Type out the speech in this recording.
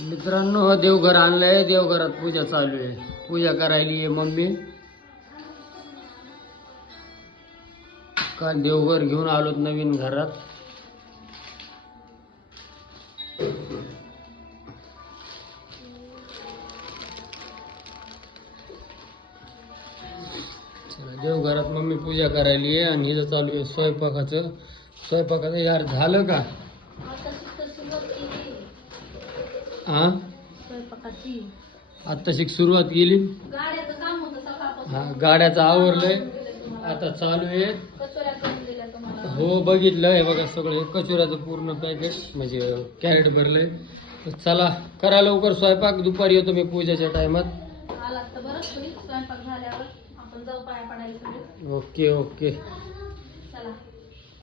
मित्रांनो देवघर आणलंय. देवघरात पूजा चालू आहे. पूजा करायली आहे मम्मी. काल देवघर घेऊन आलोत नवीन घरात. देवघरात मम्मी पूजा करायली आहे आणि इथं चालू आहे स्वयंपाकाचं. स्वयंपाकाचं यार झालं का? हा स्वयंपाकाची. आता शिक सुरुवात केली. हा गाड्याचं आवरलंय. आता चालू आहे. हो बघितलं. हे बघा सगळं कचोऱ्याचं पूर्ण पॅकेट म्हणजे कॅरेट भरलंय. तर चला करा लवकर स्वयंपाक. दुपारी येतो मी पूजेच्या टायमात आपण जाऊ पाया पडायला ओके ओके.